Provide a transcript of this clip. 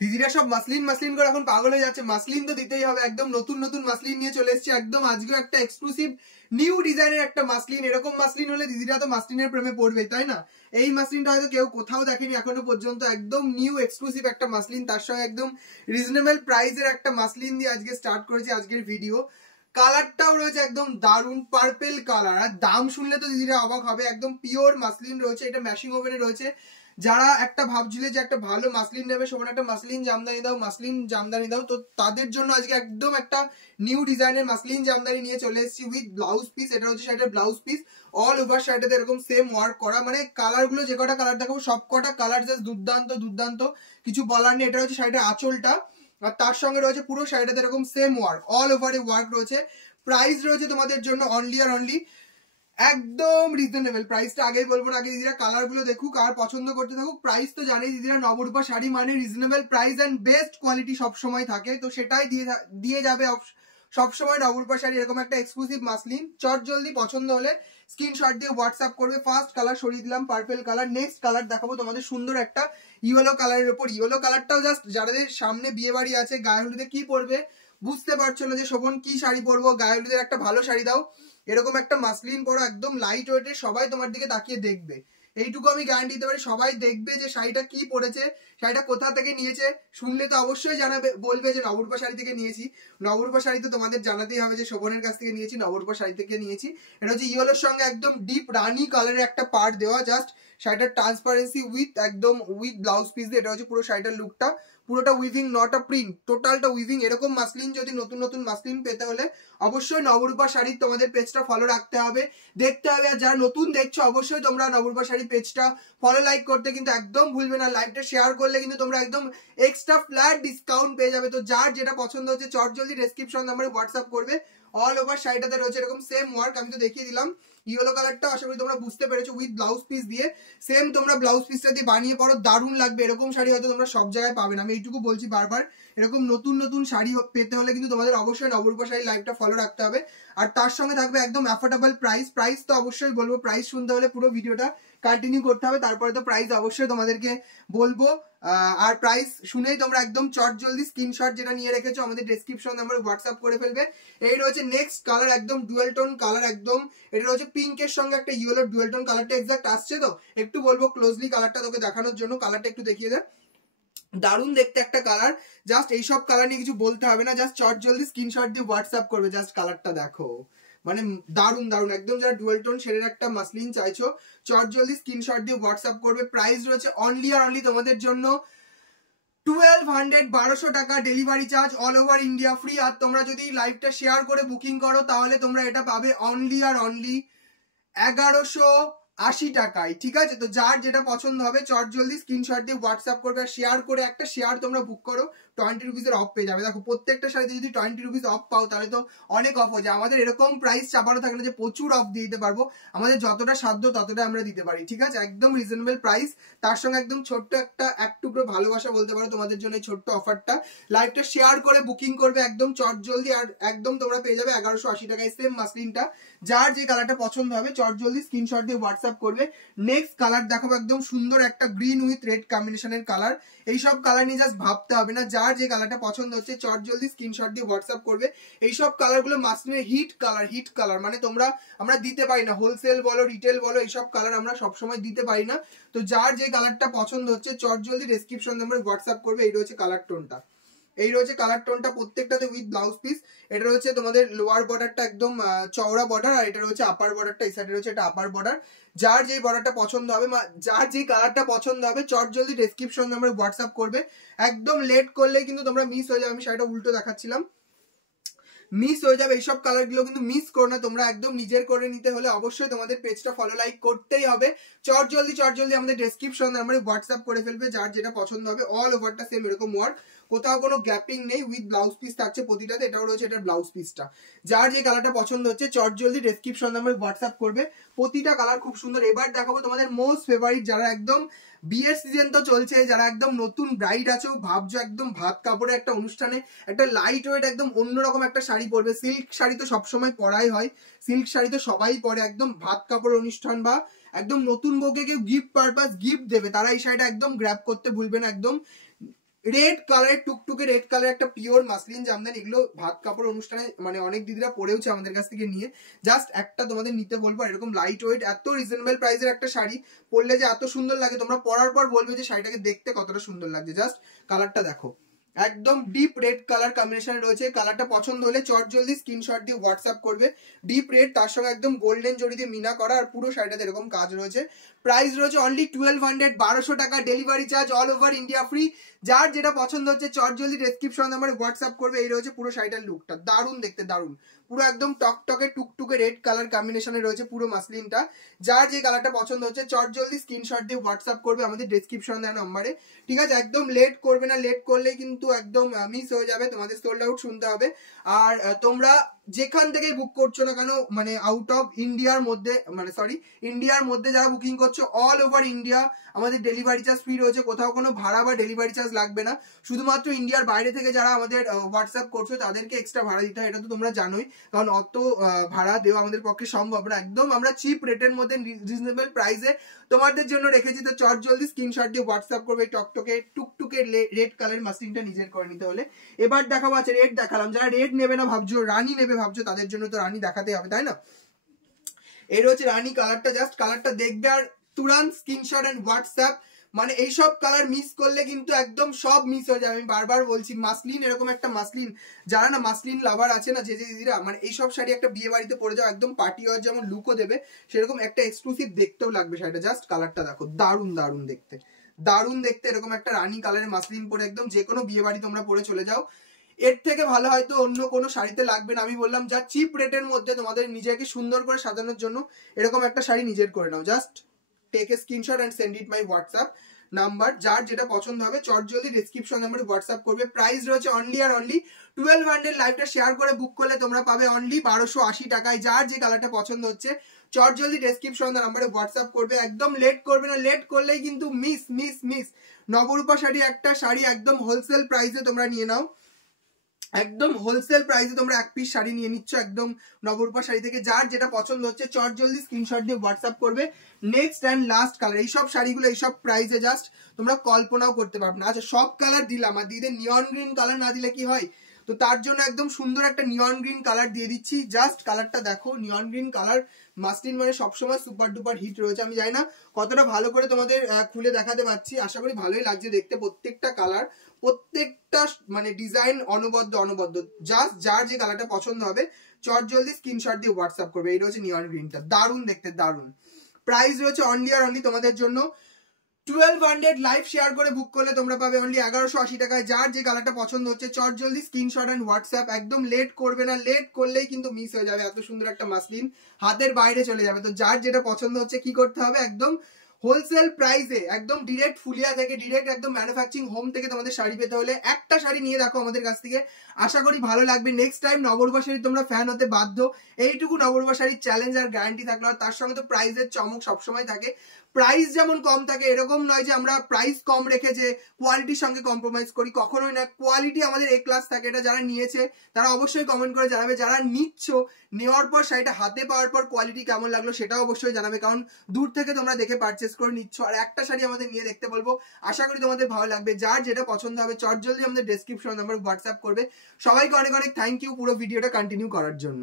দিদিরা সব muslin muslin করে এখন পাগল হয়ে যাচ্ছে। মাসলিন তো দিতেই হবে, একদম নতুন নতুন মাসলিন নিয়ে চলে এসেছি একদম। আজকেও একটা এক্সক্লুসিভ নিউ ডিজাইনের একটা মাসলিন। এরকম মাসলিন হলে দিদিরা তো মাসলিনের প্রেমে পড়বে, তাই না? এই মাসলিনটা হয়তো কেউ কোথাও দেখেনি এখনো পর্যন্ত। একদম নিউ এক্সক্লুসিভ একটা মাসলিন, তার সঙ্গে একদম রিজনেবল প্রাইসের একটা মাসলিন দিয়ে আজকে স্টার্ট করেছি আজকের ভিডিও। কালারটাও রয়েছে একদম দারুন পার্পেল কালার, আর দাম শুনলে তো দিদিরা অবাক হবে। একদম পিওর মাসলিন রয়েছে, এটা ম্যাশিং ওভেনে রয়েছে। যারা একটা ভাবছিলে যে একটা ভালো মাসলিন নেবে, সবার একটা মাসলিন জামদানি দাও, মাসলিন জামদানি দাও, তো তাদের জন্য আজকে একদম একটা নিউ ডিজাইনের মাসলিন জামদানি নিয়ে চলে এসেছি উইথ ব্লাউজ পিস। এটা হচ্ছে শাড়িটার ব্লাউজ পিস, অল ওভার শাড়িটাতে এরকম সেম ওয়ার্ক করা। মানে কালারগুলো যে কটা কালার দেখাবো সব কটা কালার জাস্ট দুর্দান্ত দুর্দান্ত, কিছু বলার নেই। এটা হচ্ছে শাড়িটার আঁচলটা, আর তার সঙ্গে রয়েছে পুরো শাড়িটাতে এরকম same work, all over work রয়েছে। প্রাইস রয়েছে তোমাদের জন্য অনলি আর অনলি একদম রিজনেবল। প্রাইসটা আগেই বলবো না, আগে দিদিরা কালার গুলো দেখুক আর পছন্দ করতে থাকুক। প্রাইস তো জানেই দিদিরা, নবরূপা শাড়ি মানে reasonable price and best quality সবসময় থাকে, তো সেটাই দিয়ে যাবে সবসময় নবরূপা শাড়ি। এরকম একটা এক্সক্লুসিভ মাসলিন চট জলদি পছন্দ হলে স্ক্রিনশট দিয়ে হোয়াটসঅ্যাপ করবে। ফার্স্ট কালার সরিয়ে দিলাম পার্পেল কালার। নেক্সট কালার দেখাবো তোমাদের সুন্দর একটা ইয়েলো কালারের উপর। ইয়েলো কালারটাও জাস্ট যাদের সামনে বিয়ে বাড়ি আছে, গায়ে হলুদে কি পরবে বুঝতে পারছো না যে শোভন কি শাড়ি পরবো, গায়ে হলুদের একটা ভালো শাড়ি দাও, এরকম একটা মাসলিন পরো একদম লাইট ওয়েটের, সবাই তোমার দিকে তাকিয়ে দেখবে, এইটুকু আমি গ্যারান্টি দিতে পারি। সবাই দেখবে যে শাড়িটা কি পরেছে, শাড়িটা কোথা থেকে নিয়েছে। শুনলে তো অবশ্যই জানাবে, বলবে যে নবরূপা শাড়ি থেকে নিয়েছি। নবরূপা শাড়ি তো তোমাদের জানাতেই হবে যে শোভনের কাছ থেকে নিয়েছি, নবরূপা শাড়ি থেকে নিয়েছি। এটা হচ্ছে ইয়েলোর সঙ্গে একদম ডিপ রানি কালারের একটা পার্ট দেওয়া, জাস্ট শাড়িটার ট্রান্সপারেন্সি উইথ একদম উইথ ব্লাউজ পিস দিয়ে। এটা হচ্ছে পুরো শাড়িটার লুকটা, পুরোটা উইভিং, নট আ প্রিন্ট, টোটালটা উইভিং। এরকম মাসলিন যদি নতুন নতুন মাসলিন পেতে হলে অবশ্যই নবরূপা শাড়ির তোমাদের পেজটা ফলো রাখতে হবে, দেখতে হবে। আর যারা নতুন দেখছো অবশ্যই তোমরা নবরূপা শাড়ি পেজটা ফলো লাইক করতে কিন্তু একদম ভুলবে না। লাইভটা শেয়ার করলে কিন্তু তোমরা একদম এক্সট্রা ফ্ল্যাট ডিসকাউন্ট পেয়ে যাবে। তো যার যেটা পছন্দ হচ্ছে চট জলদি ডেসক্রিপশন নাম্বারে হোয়াটসঅ্যাপ করবে। অল ওভার শাড়িটাতে রয়েছে এরকম সেম ওয়ার্ক, আমি তো দেখিয়ে দিলাম। ইয়েলো কালারটা আশা করি তোমরা বুঝতে পেরেছো, উইথ ব্লাউজ পিস দিয়ে সেম তোমরা ব্লাউজ পিসটা দিয়ে বানিয়ে পড়ো, দারুণ লাগবে। এরকম শাড়ি হয়তো তোমরা সব জায়গায় পাবে না, আমি এইটুকু বলছি বারবার। এরকম নতুন নতুন শাড়ি পেতে হলে কিন্তু তোমাদের অবশ্যই নবরূপা শাড়ি লাইভটা ফলো রাখতে হবে। আর তার সঙ্গে থাকবে একদম অ্যাফোর্ডেবল প্রাইস। প্রাইস তো অবশ্যই বলবো, প্রাইস শুনতে হলে পুরো ভিডিওটা কন্টিনিউ করতে হবে, তারপরে তো প্রাইস অবশ্যই তোমাদেরকে বলবো। আর প্রাইস শুনেই তোমরা একদম চট জলদি স্ক্রিনশট যেটা নিয়ে রেখেছো আমাদের ডেসক্রিপশন নাম্বারে হোয়াটসঅ্যাপ করে ফেলবে। এই রয়েছে নেক্সট কালার, একদম ডুয়েল টোন কালার, একদম এটা রয়েছে পিঙ্কের সঙ্গে একটা ইয়েলো ডুয়েল টোন কালারটা এক্সাক্ট আসছে। তো একটু বলবো ক্লোজলি কালারটা তোকে দেখানোর জন্য, কালারটা একটু দেখিয়ে দে। দারুণ দেখতে একটা কালার, জাস্ট এইসব কালার নিয়ে কিছু বলতে হবে না, জাস্ট চট জলদি স্ক্রিনশট দিয়ে হোয়াটসঅ্যাপ করবে। জাস্ট কালারটা দেখো, মানে দারুণ দারুণ একদম। যারা ডুয়েল টোন শেডের একটা মাসলিন চাইছো চট জলদি স্ক্রিনশট দিয়ে হোয়াটসঅ্যাপ করবে। প্রাইস রয়েছে অনলি আর অনলি তোমাদের জন্য 1200 টাকা, delivery charge all over India free. আর তোমরা যদি লাইভটা শেয়ার করে বুকিং করো তাহলে তোমরা এটা পাবে অনলি আর অনলি 1180 টাকায়, ঠিক আছে? তো যার যেটা পছন্দ হবে চট জলদি স্ক্রিনশট দিয়ে হোয়াটসঅ্যাপ করবে। আর শেয়ার করে একটা শেয়ার তোমরা বুক করো, 20 রুপিসের অফ পেয়ে যাবে। দেখো প্রত্যেকটা শাড়িতে যদি 20 রুপিস অফ পাও তাহলে তো অনেক অফ হয়ে যায়। আমাদের এরকম প্রাইস চাপানো থাকে না যে প্রচুর অফ দিয়ে দিতে পারবো, আমাদের যতটা সাধ্য ততটা আমরা দিতে পারি, ঠিক আছে? একদম রিজনেবল প্রাইস, তার সঙ্গে একদম ছোট্ট একটা এক টুকরো ভালোবাসা বলতে পারো তোমাদের জন্য এই ছোট্ট অফারটা। লাইভটা শেয়ার করে বুকিং করবে একদম চট জলদি, আর একদম তোমরা পেয়ে যাবে 1180 টাকায় সেম মাসলিনটা। যার যে কালারটা পছন্দ হবে চট জলদি স্ক্রিনশট দিয়ে হোয়াটসঅ্যাপ করবে। নেক্সট কালার দেখাবো একদম সুন্দর একটা গ্রিন উইথ রেড কম্বিনেশনের কালার। এইসব কালার নিয়ে জাস্ট ভাবতে হবে না, যার যে কালারটা পছন্দ হচ্ছে চট জলদি স্ক্রিনশট দিয়ে হোয়াটসঅ্যাপ করবে। এইসব কালারগুলো মাসলিনের হিট কালার, মানে আমরা দিতে পারি না, হোলসেল বলো রিটেল বলো এইসব কালার আমরা সবসময় দিতে পারি না। তো যার যে কালারটা পছন্দ হচ্ছে চট জলদি ডেসক্রিপশন নাম্বারে হোয়াটসঅ্যাপ করবে। এই রয়েছে কালার টোনটা, এই রয়েছে কালার টোনটা প্রত্যেকটাতে উইথ ব্লাউজ পিস। এটা রয়েছে তোমাদের লোয়ার বর্ডারটা একদম চওড়া বর্ডার, আর এটা রয়েছে আপার বর্ডারটা, এই সাইডে রয়েছে এটা আপার বর্ডার। যার যেই বর্ডারটা পছন্দ হবে, যার যেই কালারটা পছন্দ হবে চট জলদি ডেসক্রিপশন নাম্বারে হোয়াটসঅ্যাপ করবে। একদম লেট করলে কিন্তু তোমরা মিস হয়ে যাবে। আমি শাড়িটা উল্টো দেখাচ্ছিলাম, মিস হয়ে যাবে। এইসব কালারগুলো কিন্তু মিস করো না তোমরা, একদম নিজের করে নিতে হলে অবশ্যই তোমাদের পেজটা ফলো লাইক করতেই হবে। চট জলদি আমাদের ডেসক্রিপশন নাম্বারে হোয়াটসঅ্যাপ করে ফেলবে, যার যেটা পছন্দ হবে। অল ওভারটা সেম এরকম ওয়ার্ক, কোথাও কোনো গ্যাপিং নেই, উইথ ব্লাউজ পিস থাকছে প্রতিটাতে। এটাও রয়েছে এটার ব্লাউজ পিসটা। যার যে কালারটা পছন্দ হচ্ছে চট জলদি ডেসক্রিপশন নাম্বারে হোয়াটসঅ্যাপ করবে। প্রতিটা কালার খুব সুন্দর। এবার দেখাবো তোমাদের মোস্ট ফেভারিট, যারা একদম বিয়ের সিজন তো চলছে, যারা একদম নতুন ব্রাইড আছো, ভাবছো একদম ভাত কাপড়ে একটা অনুষ্ঠানে একটা লাইট ওয়েট একদম অন্যরকম একটা শাড়ি পরবে। সিল্ক শাড়ি তো সবসময় পরাই হয়, সিল্ক শাড়ি তো সবাই পরে। একদম ভাত কাপড়ের অনুষ্ঠান বা একদম নতুন বউকে কেউ গিফট পারপাস গিফট দেবে, তারা এই শাড়িটা একদম গ্র্যাব করতে ভুলবে না। একদম রেড কালারের টুকটুকে রেড কালার একটা পিওর মাসলিন জামদানি, এগুলো ভাত কাপড় অনুষ্ঠানে মানে অনেক দিদিরা পরেওছে আমাদের কাছ থেকে নিয়ে। জাস্ট একটা তোমাদের নিতে বলবো, এরকম লাইট ওয়েট এত রিজনেবল প্রাইসের একটা শাড়ি পরলে যে এত সুন্দর লাগে, তোমরা পরার পর বলবে যে শাড়িটাকে দেখতে কতটা সুন্দর লাগছে। জাস্ট কালারটা দেখো, একদম ডিপ রেড কালার কম্বিনেশনে রয়েছে। কালারটা পছন্দ হলে চট জলদি স্ক্রিনশট দিয়ে হোয়াটসঅ্যাপ করবে। ডিপ রেড, তার সঙ্গে একদম গোল্ডেন জড়ি দিয়ে মিনা করা, আর পুরো শাড়িটাতে এরকম কাজ রয়েছে। প্রাইস রয়েছে অনলি 1200, 1200 টাকা। Delivery charge all over India free. যার যেটা পছন্দ হচ্ছে চট জলদি ডেসক্রিপশন নাম্বারে হোয়াটসঅ্যাপ করবে। এই রয়েছে পুরো শাড়িটার লুকটা, দারুণ দেখতে, দারুণ পুরো একদম টকটকে টুকটুকে রেড কালার কম্বিনেশনে রয়েছে পুরো মাসলিনটা। যার যে কালারটা পছন্দ হচ্ছে চট জলদি স্ক্রিনশট দিয়ে হোয়াটসঅ্যাপ করবে আমাদের ডেসক্রিপশন দেওয়া নম্বরে, ঠিক আছে? একদম লেট করবে না, লেট করলেই কিন্তু একদম মিস হয়ে যাবে, তোমাদের সোল্ড আউট শুনতে হবে। আর তোমরা যেখান থেকে বুক করছো না কেন, মানে আউট অফ ইন্ডিয়ার মধ্যে, মানে সরি ইন্ডিয়ার মধ্যে যারা বুকিং করছো, অল ওভার ইন্ডিয়া আমাদের ডেলিভারি চার্জ ফ্রি রয়েছে। কোথাও কোনো ভাড়া বা ডেলিভারি চার্জ লাগবে না। শুধুমাত্র ইন্ডিয়ার বাইরে থেকে যারা আমাদের হোয়াটসঅ্যাপ করছো তাদেরকে এক্সট্রা ভাড়া দিতে হয়, এটা তো তোমরা জানোই, কারণ অত ভাড়া দেওয়া আমাদের পক্ষে সম্ভব না। একদম আমরা চিপ রেটের মধ্যে রিজনেবল প্রাইসে তোমাদের জন্য রেখেছি। তো চট জলদি স্ক্রিনশট দিয়ে হোয়াটসঅ্যাপ করবে টকটকে টুকটুকে রেড কালার মাসলিনটা নিজের করে নিতে হলে। এবার দেখাবো, আছে রেড দেখালাম, যারা রেড নেবে না ভাবছো, রানী নেবে ভাবছো, তাদের জন্য তো রানী দেখাতে হবে, তাই না? এর হচ্ছে রানী কালারটা, জাস্ট কালারটা দেখবে আর তুরন্ত স্ক্রিনশট এন্ড হোয়াটসঅ্যাপ। মানে এইসব কালার মিস করলে কিন্তু একদম সব মিস হয়ে যাবে। আমি বারবার বলছি, মাসলিন এরকম একটা মাসলিন, যারা না মাসলিন লাভার আছে না, যে দিদিরা, মানে এইসব শাড়ি একটা বিয়ে বাড়িতে পরে যাও, একদম পার্টি ওয়ার যেমন লুকও দেবে, সেরকম একটা এক্সক্লুসিভ দেখতেও লাগবে শাড়িটা। জাস্ট কালারটা দেখো, দারুণ দারুণ দেখতে, দারুণ দেখতে। এরকম একটা রানী কালারের মাসলিন পরে একদম যে কোনো বিয়ে বাড়ি তোমরা পরে চলে যাও, এর থেকে ভালো হয়তো অন্য কোনো শাড়িতে লাগবে না। আমি বললাম যা চিপ রেটের মধ্যে তোমাদের নিজেকে সুন্দর করে সাজানোর জন্য এরকম একটা শাড়ি নিজের করে নাও। Just take a screenshot and send it my WhatsApp number. যার যেটা পছন্দ হবে চট জলদি ডেসক্রিপশন নাম্বারে হোয়াটসঅ্যাপ করবে। প্রাইস রয়েছে অনলি আর অনলি 1200। লাইভটা শেয়ার করে বুক করলে তোমরা পাবে অনলি 1280 টাকায়। যার যে কালারটা পছন্দ হচ্ছে চট জলদি ডেসক্রিপশন নাম্বারে হোয়াটসঅ্যাপ করবে। একদম লেট করবে না, লেট করলেই কিন্তু miss miss miss. Nabarupa sari, একটা শাড়ি একদম হোলসেল প্রাইসে তোমরা নিয়ে নাও, একদম হোলসেল প্রাইসে তোমরা এক পিস শাড়ি নিয়ে নিচ্ছ একদম নবরূপা শাড়ি থেকে। যার যেটা পছন্দ হচ্ছে চট জলদি স্ক্রিনশট দিয়ে হোয়াটসঅ্যাপ করবে। নেক্সট অ্যান্ড লাস্ট কালার, এইসব শাড়িগুলো এইসব প্রাইসে জাস্ট তোমরা কল্পনাও করতে পারবে না। আচ্ছা, সব কালার দিলাম, আর দিদি নিয়ন গ্রিন কালার না দিলে কি হয়? তো তার জন্য একদম সুন্দর একটা নিয়ন গ্রিন কালার দিয়ে দিচ্ছি। জাস্ট কালারটা দেখো, নিয়ন গ্রিন কালার মাসলিন মানে সবসময় সুপার ডুপার হিট রয়েছে। আমি জানি না কতটা ভালো করে তোমাদের খুলে দেখাতে পারছি, আশা করি ভালোই লাগছে দেখতে। প্রত্যেকটা কালার, প্রত্যেকটা মানে ডিজাইন অনবদ্য অনবদ্য। জাস্ট যার যে কালারটা পছন্দ হবে চট জলদি স্ক্রিনশট দিয়ে হোয়াটসঅ্যাপ করবে। এই রয়েছে নিয়ন গ্রিনটা, দারুণ দেখতে, দারুণ। প্রাইস রয়েছে অনলি আর অনলি তোমাদের জন্য 1200। লাইভ শেয়ার করে বুক করলে তোমরা পাবে অনলি 1180 টাকায়। যার যে কালারটা পছন্দ হচ্ছে চট জলদি স্ক্রিনশট এন্ড হোয়াটসঅ্যাপ। একদম লেট করবে না, লেট করলেই কিন্তু মিস হয়ে যাবে। এত সুন্দর একটা মাসলিন হাতের বাইরে চলে যাবে। তো যার যেটা পছন্দ হচ্ছে কি করতে হবে, একদম হোলসেল প্রাইসে, একদম ডিরেক্ট ফুলিয়া থেকে, ডিরেক্ট একদম ম্যানুফ্যাকচারিং হোম থেকে তোমাদের শাড়ি পেতে হলে একটা শাড়ি নিয়ে দেখো আমাদের কাছ থেকে, আশা করি ভালো লাগবে। নেক্সট টাইম নবরূপা শাড়ি তোমরা ফ্যান হতে বাধ্য, এইটুকু নবরূপা শাড়ির চ্যালেঞ্জ আর গ্যারান্টি থাকলো। আর তার সঙ্গে তো প্রাইসের চমক সবসময় থাকে। প্রাইস যেমন কম থাকে, এরকম নয় যে আমরা প্রাইস কম রেখে যে কোয়ালিটির সঙ্গে কম্প্রোমাইজ করি, কখনোই না। কোয়ালিটি আমাদের এ ক্লাস থাকে। এটা যারা নিয়েছে তারা অবশ্যই কমেন্ট করে জানাবে, যারা নিচ্ছ নেওয়ার পর শাড়িটা হাতে পাওয়ার পর কোয়ালিটি কেমন লাগলো সেটাও অবশ্যই জানাবে, কারণ দূর থেকে তোমরা দেখে পারচেস করে নিচ্ছ। আর একটা শাড়ি আমাদের নিয়ে দেখতে বলবো, আশা করি তোমাদের ভালো লাগবে। যার যেটা পছন্দ হবে চট জলদি আমাদের ডেসক্রিপশন নাম্বার হোয়াটসঅ্যাপ করবে। সবাইকে অনেক অনেক থ্যাংক ইউ পুরো ভিডিওটা কন্টিনিউ করার জন্য।